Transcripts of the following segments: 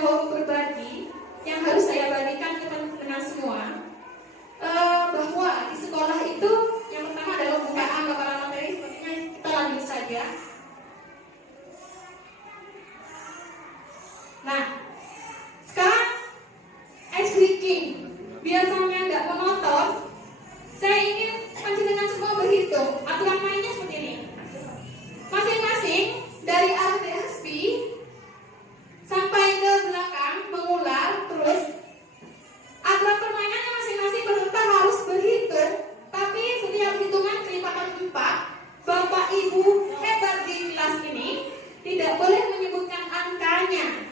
mau berbagi yang harus saya bagikan ke teman-teman semua, bahwa di sekolah itu yang pertama adalah pembukaan paparan materi. Sepertinya kita lanjut saja. Nah, sekarang ice breaking. Biar sampai nggak monoton, saya ingin panjenengan semua berhitung. Aturan mainnya seperti ini. Masing-masing dari arah DSP sampai ke belakang mengular terus. Aturan permainannya masing-masing peserta harus berhitung, tapi setiap hitungan kelipatan 4. Bapak Ibu hebat di kelas ini tidak boleh menyebutkan angkanya,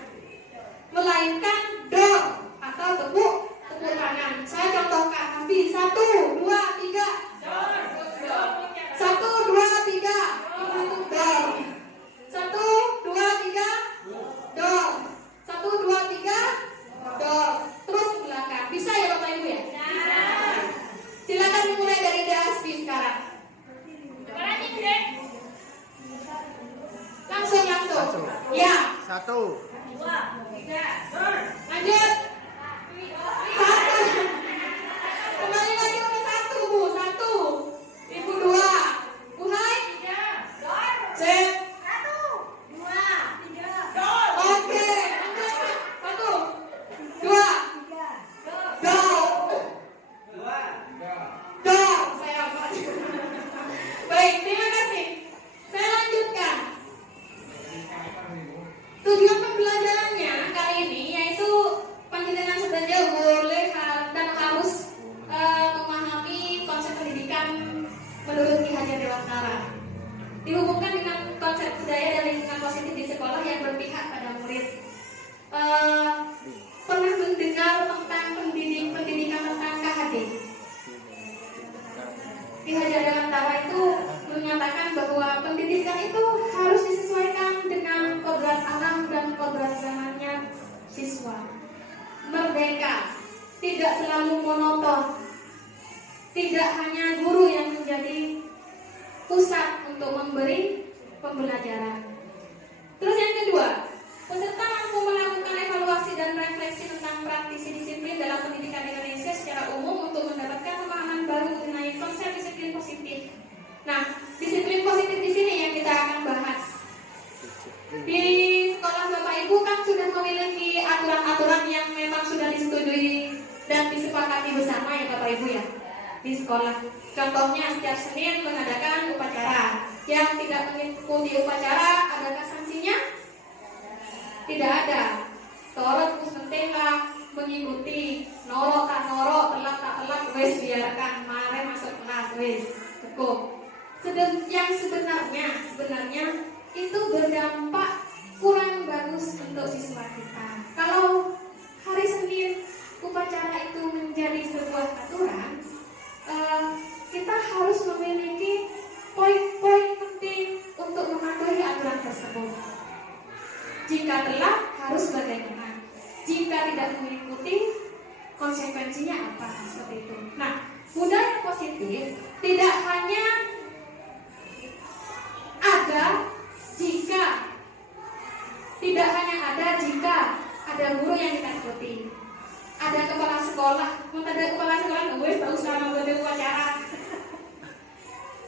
melainkan dor atau tepuk tangan. Saya contohkan nanti 1, 2, 3 dor. 1, 2, 3 dor. 1, 2, 3 dor. 1, 2, 3 dor. Terus ke belakang. Bisa ya Bapak Ibu ya? Silakan dimulai dari DSP sekarang. Langsung. Ya. 1, 2, 3 dor. Lanjut. 1. Kembali lagi ke 1, Bu. 1. Ibu 2. Bu Hai. 3 dor. Cek. 1, 2, 3 dor. Oke. Lanjut. 1, 2, 3 dor. Dor. Saya apa? Baik, terima kasih. Saya lanjutkan. Tujuan pembelajarannya kali ini yaitu panjenengan saja boleh dan harus memahami konsep pendidikan menurut Ki Hajar Dewantara. Dihubungkan dengan konsep budaya dan lingkungan positif di sekolah yang berpihak pada murid. Pernah mendengar tentang pendidikan tentang KHD? Ki Hajar Dewantara itu menyatakan bahwa pendidikan itu harus disesuaikan dengan kodrat alam dan kodrat zamannya siswa. Merdeka, tidak selalu monoton. Tidak hanya guru yang menjadi pusat untuk memberi pembelajaran. Terus yang kedua, peserta mampu melakukan evaluasi dan refleksi tentang praktisi disiplin dalam pendidikan Indonesia secara umum untuk mendapatkan pemahaman baru mengenai konsep disiplin positif. Nah, disiplin positif di sini yang kita akan bahas. Di sekolah Bapak Ibu kan sudah memiliki aturan-aturan yang memang sudah disetujui dan disepakati bersama ya Bapak Ibu ya di sekolah. Contohnya setiap Senin mengadakan upacara. Yang tidak mengikuti upacara, adakah sanksinya? Tidak ada. Torot pentinglah mengikuti. Norok tak norok, telat tak telat, wes biarkan. Mare masuk kelas, wes cukup. Yang sebenarnya itu berdampak kurang bagus untuk siswa kita. Kalau hari Senin upacara itu menjadi sebuah aturan, kita harus memiliki poin-poin penting untuk mematuhi aturan tersebut. Jika telat harus bagaimana? Jika tidak mengikuti konsekuensinya apa? Seperti itu. Nah, budaya positif tidak hanya ada jika ada guru yang kita ikuti, ada kepala sekolah, mau ada kepala sekolah nggak boleh tahu sama model upacara,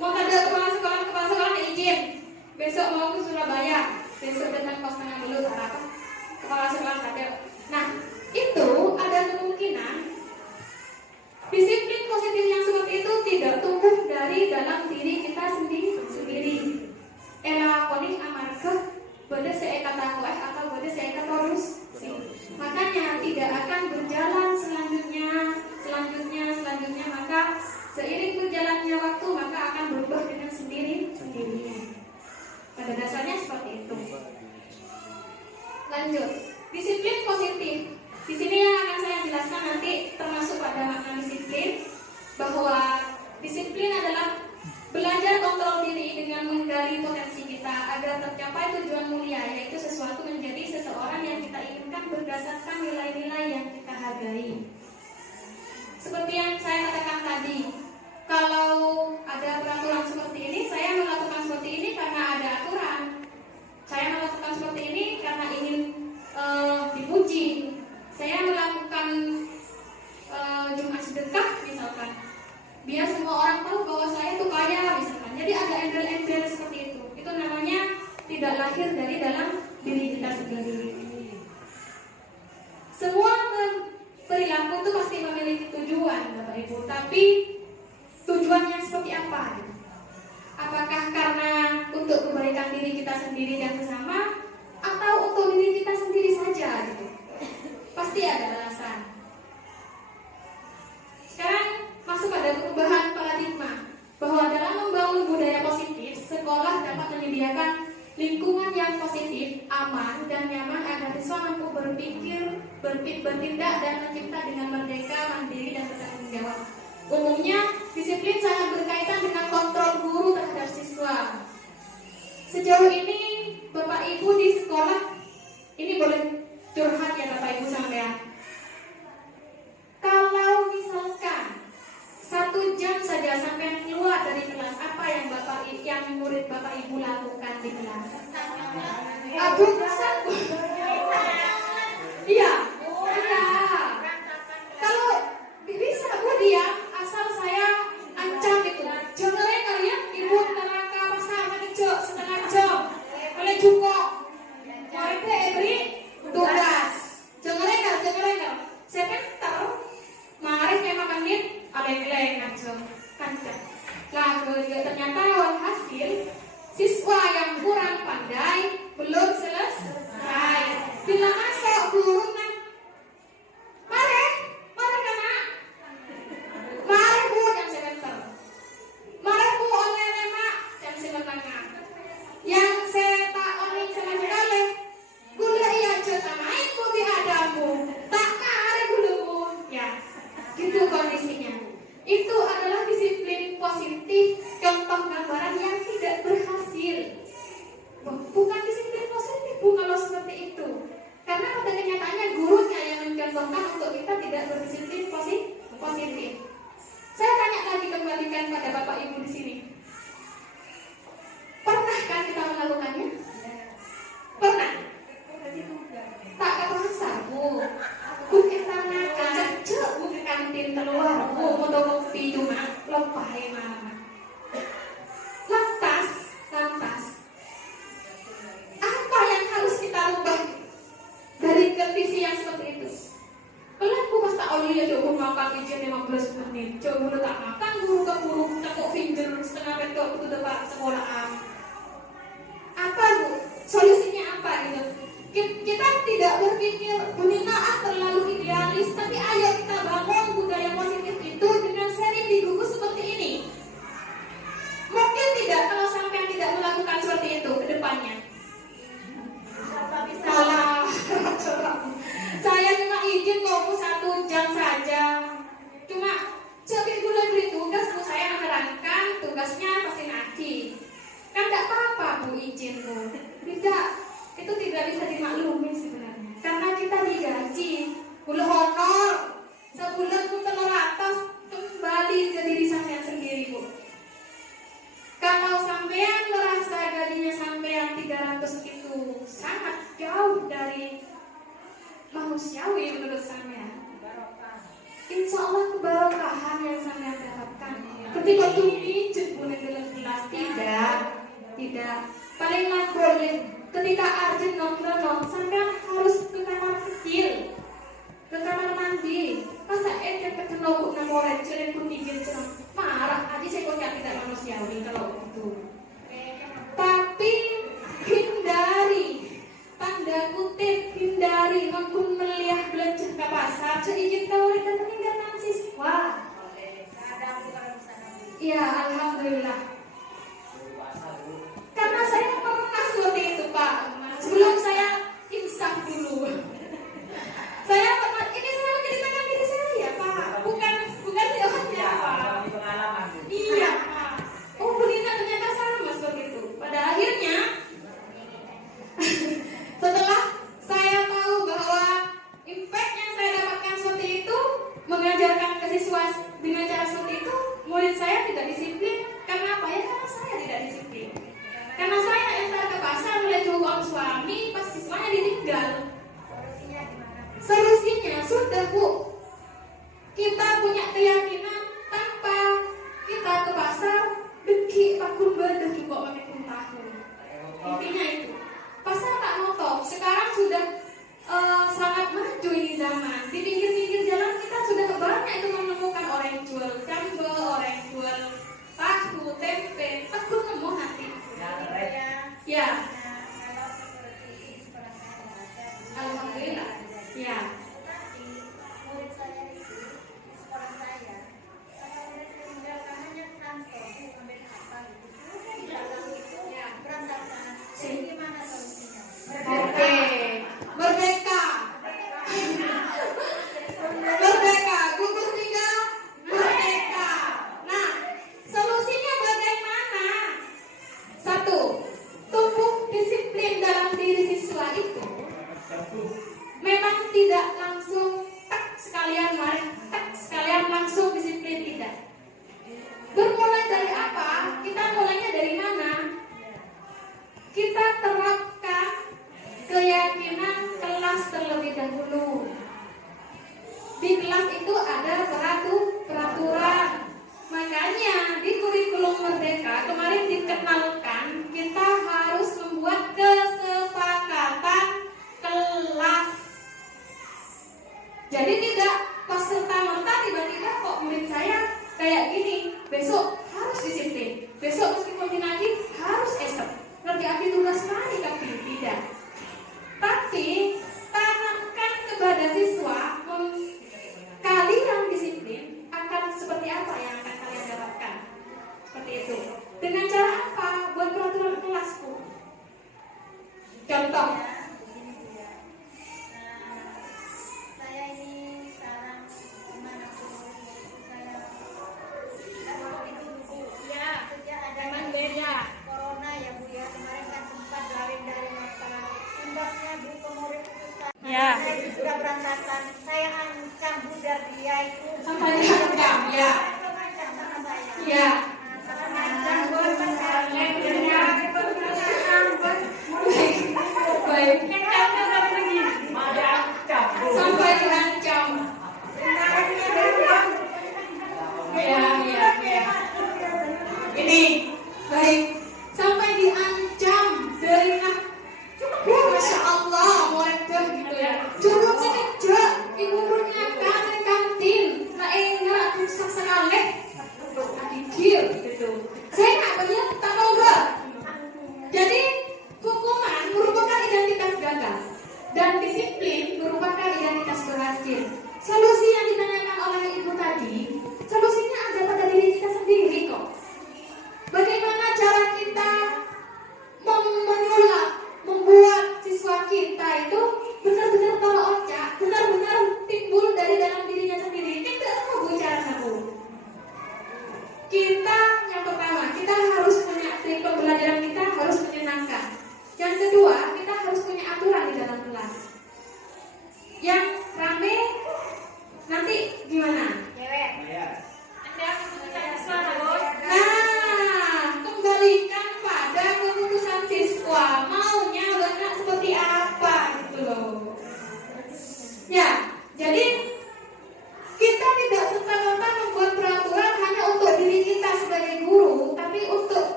mau ada kepala sekolah izin, besok mau ke Surabaya, besok datang kos tengah dulu apa? Kepala sekolah ada. Nah, itu ada kemungkinan disiplin positif yang seperti itu tidak tumbuh dari dalam diri kita sendiri. Elakonik amarga bode seekata kueh atau bode seekata torus. Makanya tidak akan berjalan selanjutnya, maka seiring berjalannya waktu maka akan berubah dengan sendirinya. Pada dasarnya seperti itu. Lanjut, disiplin positif. Di sini yang akan saya jelaskan nanti termasuk pada makna disiplin, bahwa disiplin adalah belajar kontrol diri dengan menggali potensi kita agar tercapai tujuan mulia, yaitu sesuatu menjadi seseorang yang kita inginkan berdasarkan nilai-nilai yang kita hargai. Seperti yang saya katakan tadi, kalau ada peraturan seperti ini, saya melakukan seperti ini karena ada aturan. Saya melakukan seperti ini karena ingin dipuji dan nyaman agar siswa mampu berpikir, bertindak dan mencipta dengan merdeka, mandiri dan bertanggung jawab. Umumnya, disiplin sangat berkaitan dengan kontrol guru terhadap siswa. Sejauh ini, Bapak Ibu di sekolah, ini boleh curhat ya Bapak Ibu sampean. Kalau misalkan 1 jam saja sampai keluar dari kelas, apa yang murid Bapak Ibu lakukan di kelas? Aduh, iya. Kalau bisa Bu diam, asal saya ancam gitu. Jangan kalian ibu neraka pasar setengah jam. Oleh cukup. Mereka beri tugas. Jangan. Saya kan tahu. Mari 5 menit, aleng-aleng aja. Kancam. Lalu ternyata hasil siswa yang kurang pandai belum selesai. Bila masuk guru kan, mari anak, mari Bu jam sebentar, mari Bu online mak jam sebentar. Yang saya tak online sama sekali, gula iya cerita main Bu di adamu, tak mari gula Bu, ya, gitu kondisinya. Itu adalah disiplin positif, contoh gambaran yang tidak berhasil. Bukan disiplin positif Bu kalau seperti itu. Karena pada kenyataannya gurunya yang mencontohkan untuk kita tidak berdisiplin positif. Saya tanya lagi, kembalikan pada Bapak Ibu di sini. Pernahkah kita melakukannya? Pernah? Tak kerasa Bu. Bu kita makan cek Bu ke kantin keluar Bu foto kopi cuma lepas malam. Lantas apa yang harus kita ubah dari kondisi yang seperti itu? Kalau aku pas tak oli ya coba makan izin 15 menit, coba tak makan guru ke guru tekuk finger setengah petok itu depan sekolahan. Apa Bu? Solusinya apa gitu? Kita tidak berpikir dunia terlalu idealis, tapi ayo kita bangun budaya positif itu dengan sering di buku seperti ini. Mungkin tidak kalau sampai tidak melakukan seperti itu ke depannya. Malah saya cuma izin kok 1 jam saja. Cuma sebelum mulai beri tugas Bu, saya menerangkan tugasnya pasti ngaji. Kan tidak apa-apa Bu izin Bu. Tidak, itu tidak bisa dimaklumi sebenarnya. Karena kita digaji, bulu honor, sebulan pun 300 kembali ke diri sampean sendiri Bu. Kalau sampean merasa gajinya sampean 300 itu sangat jauh dari manusiawi menurut sampean, insya Allah keberkahan yang sampean dapatkan. Ketika izin boleh dalam kelas tidak. Palinglah boleh ketika arjen nongkrong sampean harus ke kamar kecil, ke kamar mandi. Masa ketemu nang orang cerita pun izin senang marah aja saya kok tidak manusiawi kalau itu. Tapi hindari, tanda kutip hindari mengkun melihat belanja ke pasar seizin tahu kita meninggalkan siswa. Ya alhamdulillah. Karena saya pernah seperti itu Pak. Sebelum saya insaf dulu. Saya pernah, ini saya menceritakan diri saya Pak. Bukan siapa Pak. Iya Pak. Oh Budina ternyata sama seperti itu. Pada akhirnya setelah saya tahu bahwa impact yang saya dapatkan seperti itu, mengajarkan ke siswa dengan cara seperti itu, murid saya tidak disiplin. Karena apa ya?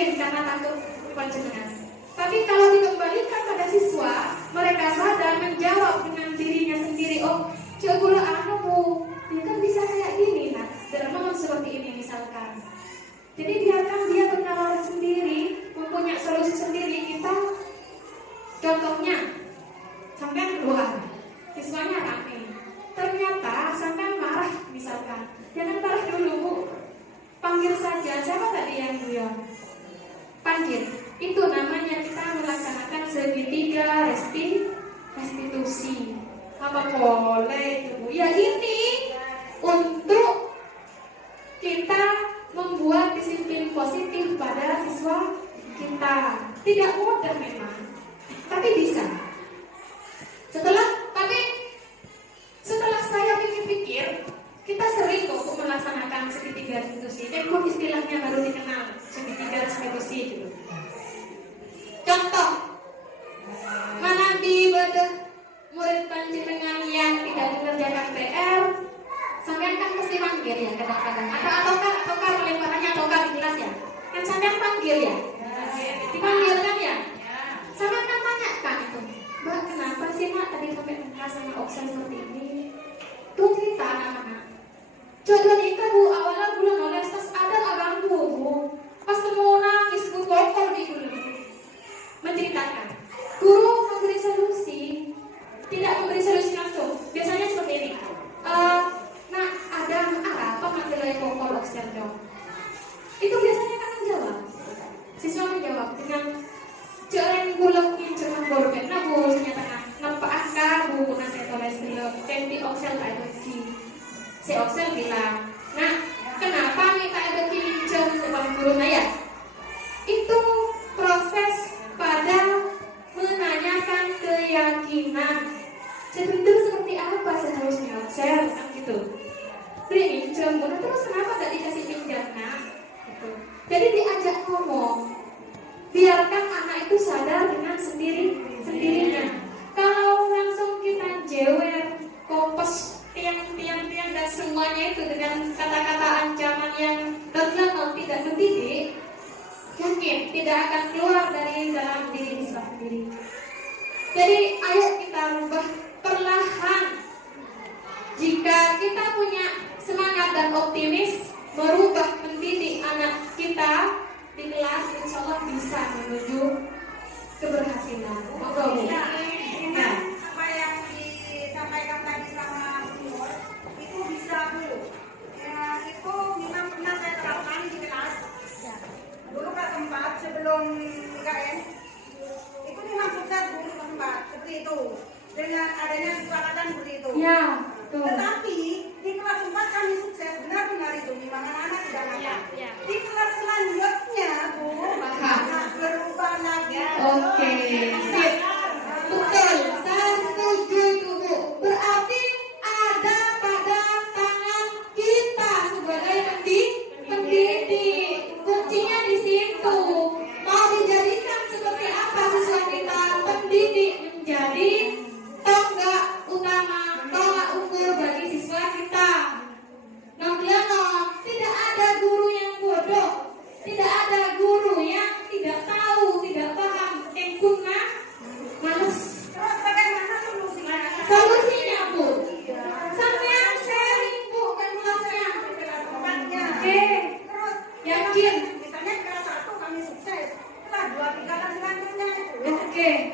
mungkin karena takut panjenengan. Tapi kalau dikembalikan pada siswa, mereka sadar menjawab dengan dirinya sendiri. Oh, coba anakmu, dia kan bisa kayak gini, nah, dalam momen seperti ini misalkan. Jadi biarkan dia bernalar sendiri, mempunyai solusi sendiri. Kita, contohnya, sampai keluar, siswanya rame. Ternyata sampai marah misalkan, jangan marah dulu Bu, panggil saja. Siapa tadi yang guyon? Panggil. Itu namanya kita melaksanakan segitiga restitusi. Apa boleh itu Bu? Ya ini untuk kita membuat disiplin positif pada siswa kita. Tidak mudah memang, tapi bisa. Setelah saya pikir-pikir, kita sering kok melaksanakan segitiga restitusi. Kok istilahnya baru dikenal, segitiga restitusi gitu. Contoh, mana di badan murid panjenengan yang tidak mengerjakan PR, sampean kan pasti manggil ya kadang-kadang. Ataukah lemparannya ataukah di kelas ya? Kan sampean panggil ya? Dipanggil kan ya? Sampean kan tanyakan itu, Mbak kenapa sih Mak tadi sampai rasanya oksen seperti ini? Tuh cerita anak-anak. Contoh nikah Bu, awalnya bulan oleh tas ada agak Bu. Pas temu nangis Bu kokol di dulu. Menceritakan, guru memberi solusi, tidak memberi solusi langsung. Biasanya seperti ini. Nah, ada apa majalah kokol oksen dong? Itu biasanya kan menjawab. Siswa menjawab dengan jarang gulung yang jangan borben. Nah Bu, nyatakan nampak akar Bu, nah saya tulis dulu. Tenti oksel tak ada di. Si oksel bilang, nah kenapa nih tak ada pinjam depan guru ya? Itu proses pada menanyakan keyakinan. Sebentar seperti apa seharusnya oksel kan gitu. Beri pinjam, terus kenapa tak dikasih pinjam nah? Gitu. Jadi diajak ngomong. Biarkan anak itu sadar dengan sendirinya. Kalau langsung kita jewer, kopes, tiang dan semuanya itu dengan kata-kata ancaman yang terlalu tidak mendidik, yakin tidak akan keluar dari dalam diri siswa sendiri. Jadi ayo kita rubah perlahan. Jika kita punya semangat dan optimis merubah mendidik anak kita di kelas, insya Allah bisa menuju keberhasilan. Betul. Nah, apa yang disampaikan tadi sama Timur itu bisa Bu. Ya, itu memang pernah saya terapkan di kelas. Dulu Kak sempat sebelum IKN itu memang sukses Bu, sempat seperti itu dengan adanya kesepakatan seperti itu. ya, betul. Tetapi di kelas 4 kami sukses benar-benar itu memang anak-anak tidak ngapa. Di kelas selanjutnya Bu, berubah lagi. Oke, sip. Betul, saya setuju itu Bu. Berarti ada pada tangan kita sebagai pendidik. Kuncinya di situ. Mau dijadikan seperti apa siswa kita? Pendidik menjadi tonggak utama, tolak ukur bagi siswa kita. Tidak ada guru yang bodoh, tidak ada guru yang tidak tahu, tidak paham, males. Terus bagaimana solusinya? Solusinya Bu, sampean sharing Bu kan kelasnya. Oke, Terus yakin. misalnya kelas 1 kami sukses, kelas 2, 3 dan selanjutnya itu. Oke.